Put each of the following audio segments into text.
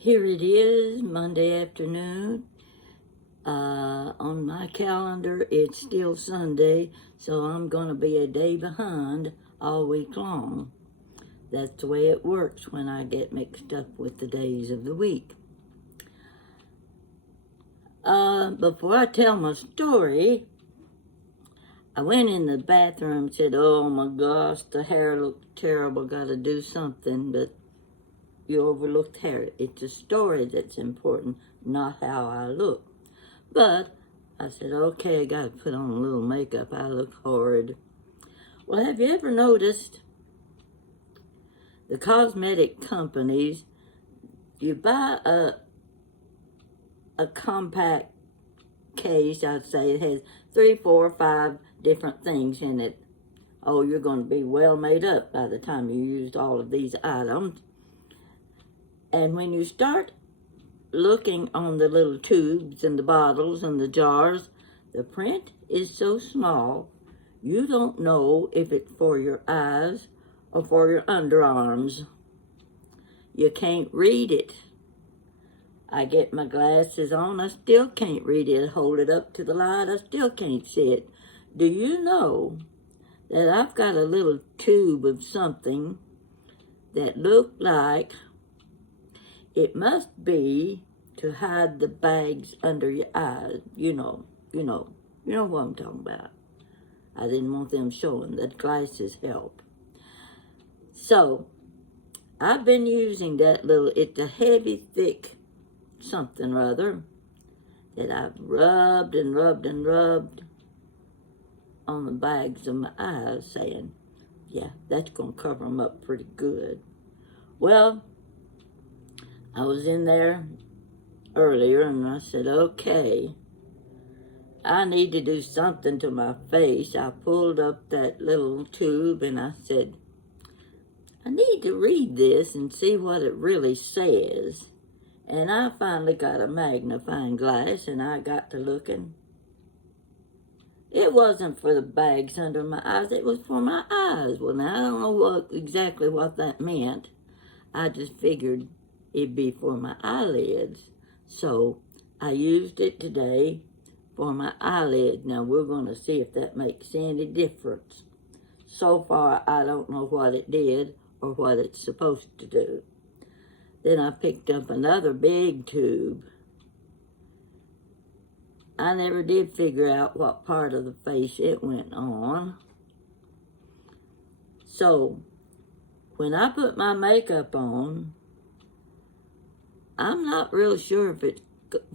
Here it is, Monday afternoon. On my calendar, it's still Sunday, so I'm going to be a day behind all week long. That's the way it works when I get mixed up with the days of the week. Before I tell my story, I went in the bathroom and said, "Oh my gosh, the hair looks terrible, gotta do something," but you overlooked Harriet. It's a story that's important, not how I look. But I said, okay, I gotta put on a little makeup. I look horrid. Well, have you ever noticed the cosmetic companies, you buy a compact case, I'd say it has 3, 4, 5 different things in it. Oh, you're going to be well made up by the time you used all of these items. And when you start looking on the little tubes and the bottles and the jars, the print is so small, you don't know if it's for your eyes or for your underarms. You can't read it. I get my glasses on, I still can't read it. Hold it up to the light, I still can't see it. Do you know that I've got a little tube of something that looked like it must be to hide the bags under your eyes. You know what I'm talking about. I didn't want them showing that glasses help. So, I've been using that little, it's a heavy, thick something or other that I've rubbed and rubbed and rubbed on the bags of my eyes, saying, yeah, that's going to cover them up pretty good. Well, I was in there earlier and I said, okay, I need to do something to my face. I pulled up that little tube and I said, I need to read this and see what it really says. And I finally got a magnifying glass and I got to looking. It wasn't for the bags under my eyes, it was for my eyes. Well, now I don't know exactly what that meant. I just figured it'd be for my eyelids. So I used it today for my eyelids. Now we're going to see if that makes any difference. So far, I don't know what it did or what it's supposed to do. Then I picked up another big tube. I never did figure out what part of the face it went on. So when I put my makeup on, I'm not real sure if it's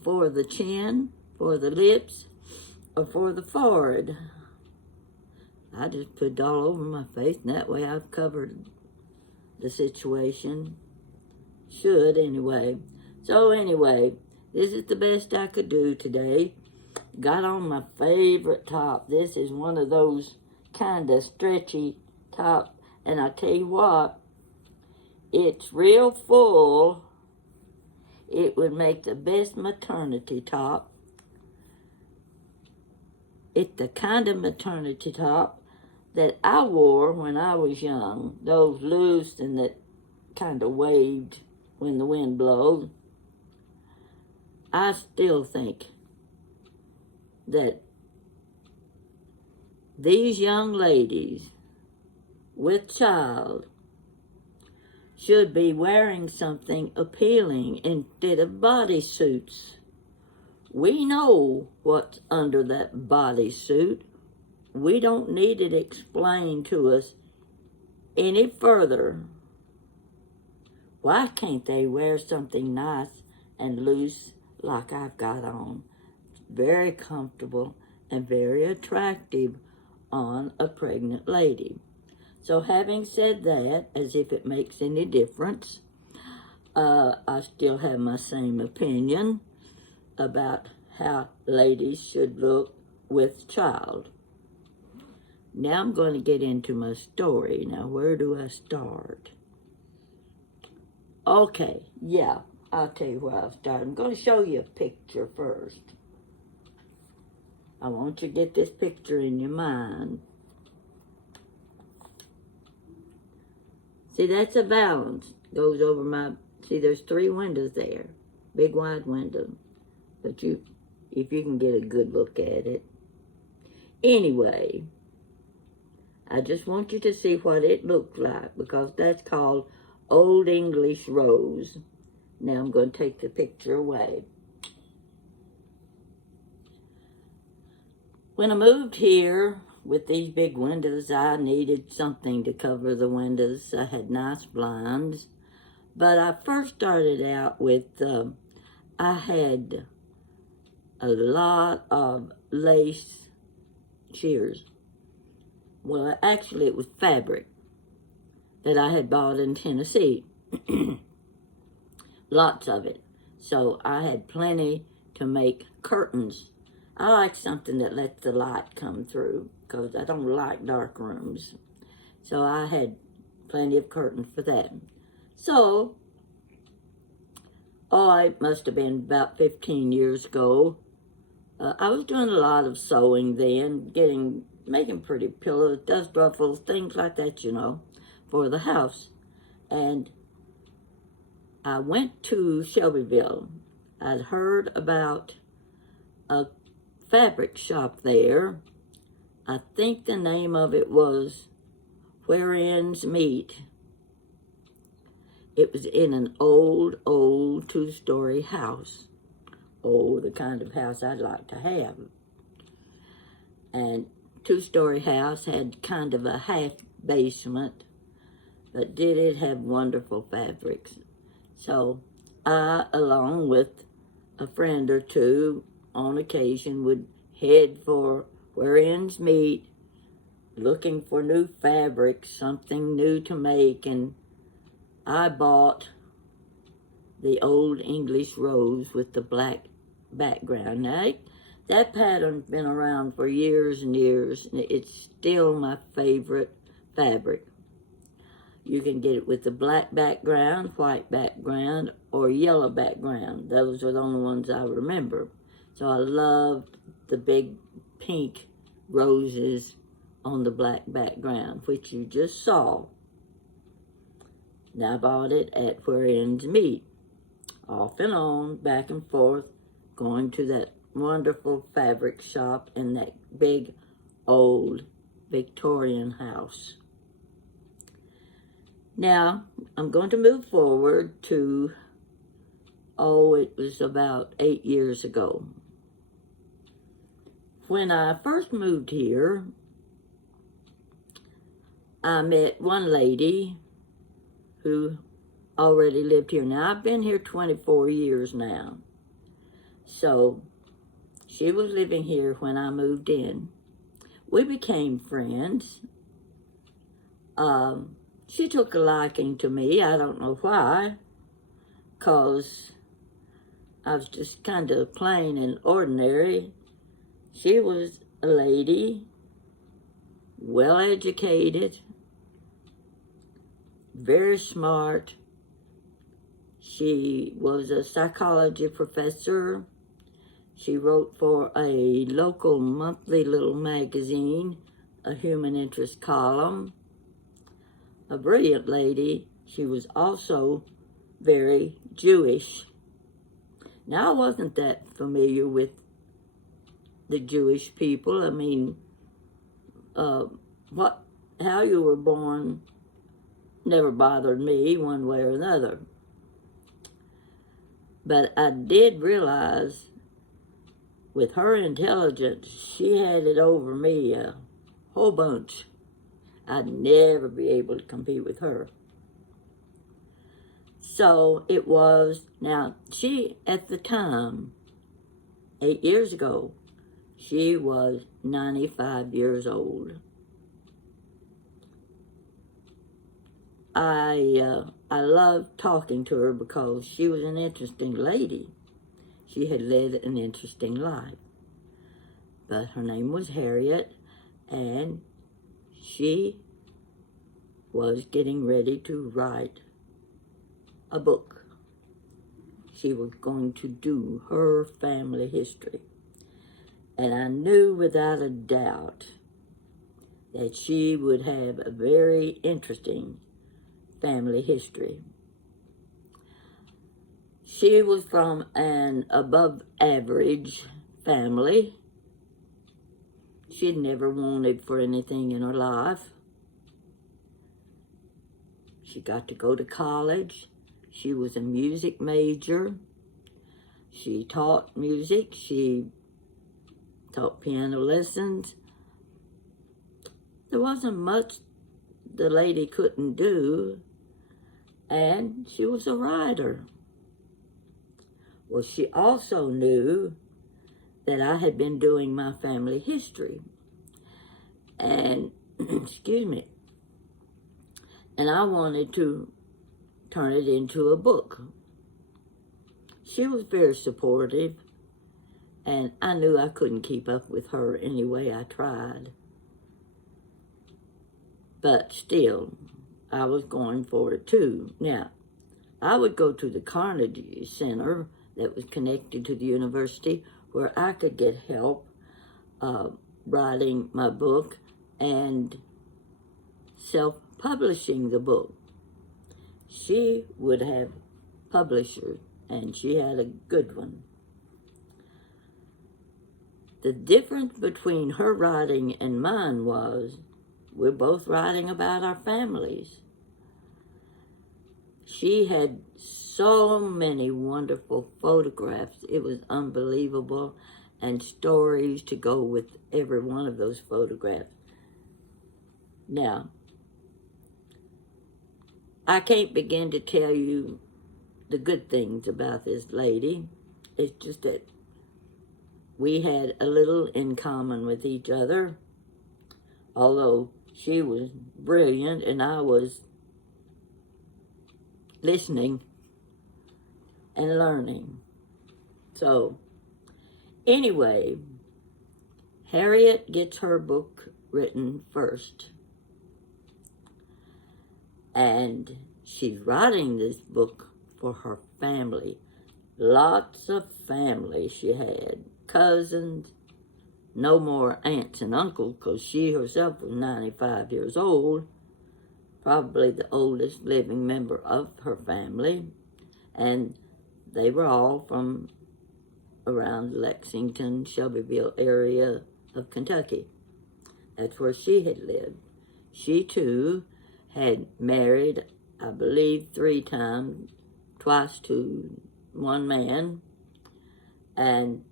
for the chin, for the lips, or for the forehead. I just put it all over my face, and that way I've covered the situation. Should, anyway. So anyway, this is the best I could do today. Got on my favorite top. This is one of those kind of stretchy top, and I tell you what, it's real full. It would make the best maternity top. It's the kind of maternity top that I wore when I was young. Those loose and that kind of waved when the wind blows. I still think that these young ladies with child should be wearing something appealing instead of bodysuits. We know what's under that bodysuit. We don't need it explained to us any further. Why can't they wear something nice and loose like I've got on? It's very comfortable and very attractive on a pregnant lady. So having said that, as if it makes any difference, I still have my same opinion about how ladies should look with child. Now I'm going to get into my story. Now, where do I start? Okay, yeah, I'll tell you where I'll start. I'm going to show you a picture first. I want you to get this picture in your mind. See, that's a balance. Goes over my See, there's 3 windows there. Big wide window. But if you can get a good look at it. Anyway, I just want you to see what it looked like, because that's called Old English Rose. Now I'm going to take the picture away. When I moved here with these big windows, I needed something to cover the windows. I had nice blinds. But I first started out with, I had a lot of lace shears. Well, actually it was fabric that I had bought in Tennessee. Lots of it. So I had plenty to make curtains. I like something that lets the light come through, because I don't like dark rooms. So I had plenty of curtains for that. So, it must have been about 15 years ago. I was doing a lot of sewing then, making pretty pillows, dust ruffles, things like that, for the house. And I went to Shelbyville. I'd heard about a fabric shop there. I think the name of it was Where Ends Meet. It was in an old 2-story house. Oh, the kind of house I'd like to have. And 2-story house had kind of a half basement, but did it have wonderful fabrics. So I, along with a friend or two, on occasion would head for Where Ends Meet, looking for new fabrics, something new to make, and I bought the Old English Rose with the black background. Now, that pattern's been around for years and years, and it's still my favorite fabric. You can get it with the black background, white background, or yellow background. Those are the only ones I remember. So I loved the big pink roses on the black background, which you just saw. Now I bought it at Where Ends Meet. Off and on, back and forth, going to that wonderful fabric shop in that big old Victorian house. Now, I'm going to move forward to, it was about 8 years ago. When I first moved here, I met one lady who already lived here. Now, I've been here 24 years now. So, she was living here when I moved in. We became friends. She took a liking to me. I don't know why, because I was just kind of plain and ordinary. She was a lady, well-educated, very smart. She was a psychology professor. She wrote for a local monthly little magazine, a human interest column. A brilliant lady. She was also very Jewish. Now, I wasn't that familiar with the Jewish people. I mean, how you were born never bothered me one way or another. But I did realize with her intelligence, she had it over me a whole bunch. I'd never be able to compete with her. So it was, now she, at the time, 8 years ago, she was 95 years old. I loved talking to her because she was an interesting lady. She had led an interesting life. But her name was Harriet, and she was getting ready to write a book. She was going to do her family history. And I knew without a doubt that she would have a very interesting family history. She was from an above average family. She'd never wanted for anything in her life. She got to go to college. She was a music major. She taught music. She taught piano lessons. There wasn't much the lady couldn't do, and she was a writer. Well, she also knew that I had been doing my family history, and excuse me, and I wanted to turn it into a book. She was very supportive, and I knew I couldn't keep up with her any way I tried. But still, I was going for it too. Now, I would go to the Carnegie Center that was connected to the university where I could get help writing my book and self-publishing the book. She would have publishers, and she had a good one. The difference between her writing and mine was we're both writing about our families. She had so many wonderful photographs. It was unbelievable, and stories to go with every one of those photographs. Now, I can't begin to tell you the good things about this lady. It's just that we had a little in common with each other, although she was brilliant and I was listening and learning. So, anyway, Harriet gets her book written first. And she's writing this book for her family. Lots of family she had. Cousins, no more aunts and uncles, because she herself was 95 years old, probably the oldest living member of her family, and they were all from around Lexington, Shelbyville area of Kentucky. That's where she had lived. She, too, had married, I believe, 3 times, twice to one man, and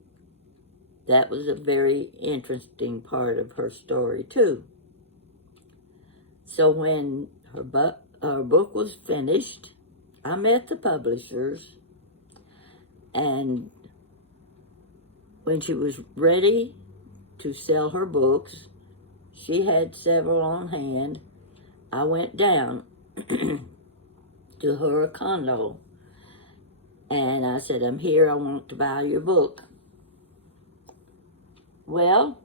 that was a very interesting part of her story, too. So when her book was finished, I met the publishers, and when she was ready to sell her books, she had several on hand. I went down to her condo, and I said, I'm here, I want to buy your book. Well,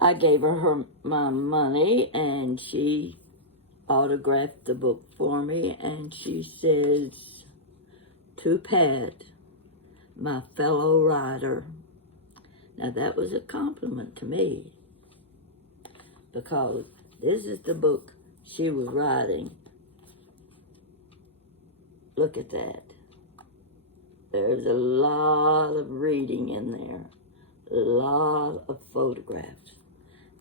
I gave her my money, and she autographed the book for me, and she says, to Pat, my fellow writer. Now that was a compliment to me, because this is the book she was writing. Look at that. There's a lot of reading in there, a lot of photographs,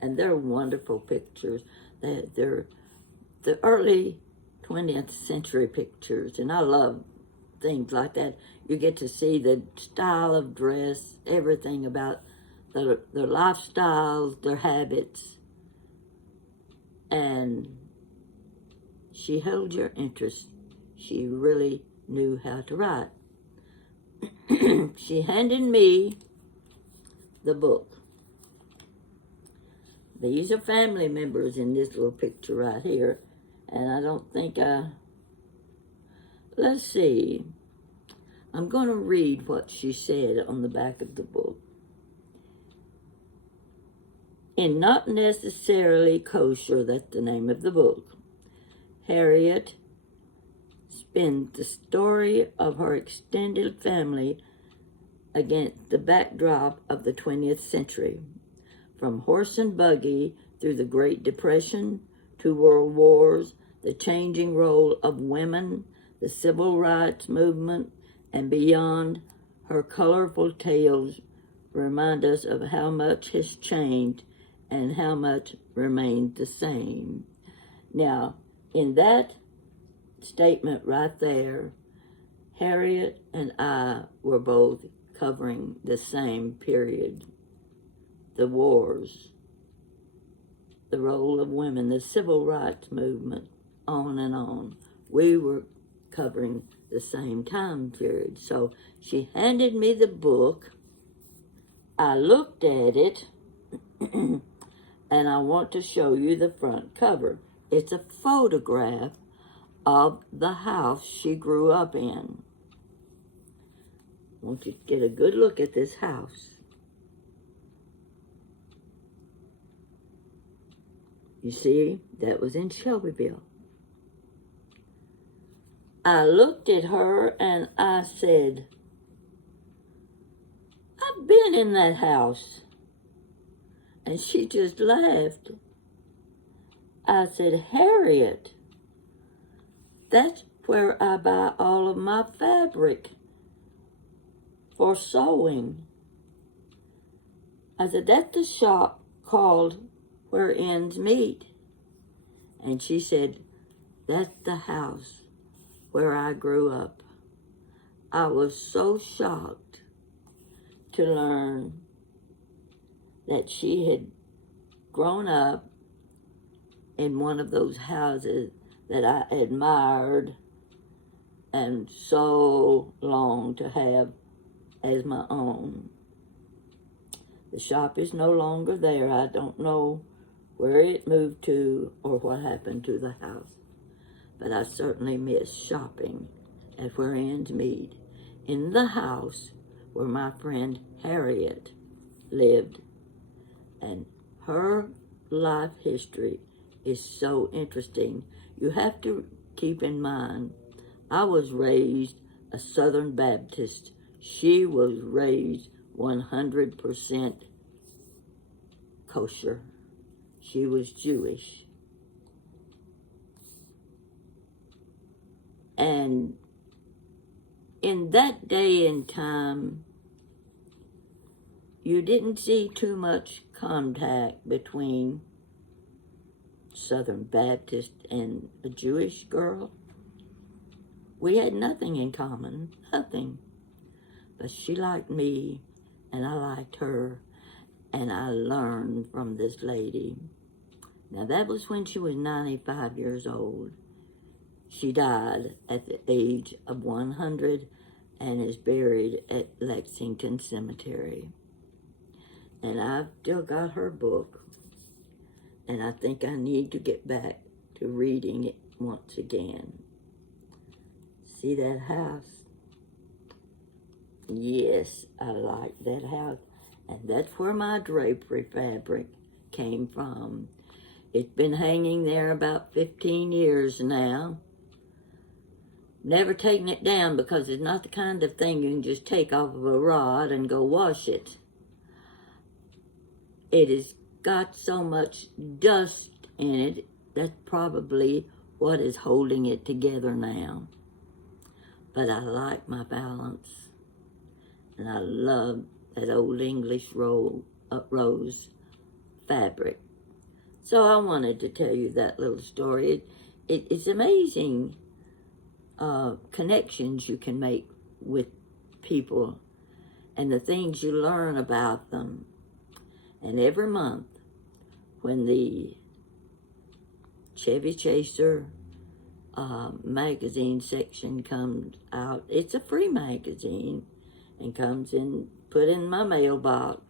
and they're wonderful pictures. They're the early 20th century pictures, and I love things like that. You get to see the style of dress, everything about their lifestyles, their habits, and she held your interest. She really knew how to write. She handed me the book. These are family members in this little picture right here, and I don't think let's see. I'm going to read what she said on the back of the book. In Not Necessarily Kosher, that's the name of the book, Harriet spins the story of her extended family against the backdrop of the 20th century, from horse and buggy through the Great Depression, 2 World Wars, the changing role of women, the civil rights movement, and beyond. Her colorful tales remind us of how much has changed and how much remains the same. Now, in that statement right there, Harriet and I were both covering the same period. The wars, the role of women, the civil rights movement, on and on. We were covering the same time period. So she handed me the book. I looked at it, and I want to show you the front cover. It's a photograph of the house she grew up in. I want you to get a good look at this house. You see, that was in Shelbyville. I looked at her and I said, I've been in that house. And she just laughed. I said, Harriet, that's where I buy all of my fabric for sewing. I said, that's the shop called Where Ends Meet. And she said, that's the house where I grew up. I was so shocked to learn that she had grown up in one of those houses that I admired and so longed to have as my own. The shop is no longer there. I don't know where it moved to or what happened to the house. But I certainly miss shopping at Where Ends Meet, in the house where my friend Harriet lived. And her life history is so interesting. You have to keep in mind, I was raised a Southern Baptist. She was raised 100% kosher. She was Jewish. And in that day and time, you didn't see too much contact between Southern Baptist and a Jewish girl. We had nothing in common, nothing. But she liked me, and I liked her, and I learned from this lady. Now, that was when she was 95 years old. She died at the age of 100 and is buried at Lexington Cemetery. And I've still got her book, and I think I need to get back to reading it once again. See that house? Yes, I like that house. And that's where my drapery fabric came from. It's been hanging there about 15 years now. Never taken it down because it's not the kind of thing you can just take off of a rod and go wash it. It has got so much dust in it, that's probably what is holding it together now. But I like my balance. And I love that old English rose fabric. So I wanted to tell you that little story. It's amazing connections you can make with people and the things you learn about them. And every month when the Chevy Chaser magazine section comes out, it's a free magazine and comes in, put in my mailbox.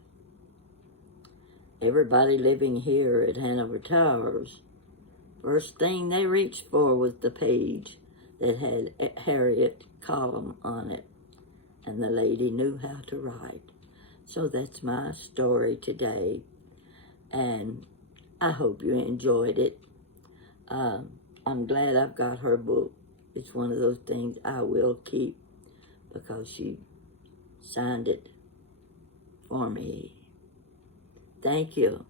Everybody living here at Hanover Towers, first thing they reached for was the page that had a Harriet column on it, and the lady knew how to write. So that's my story today, and I hope you enjoyed it. I'm glad I've got her book. It's one of those things I will keep because she signed it for me. Thank you.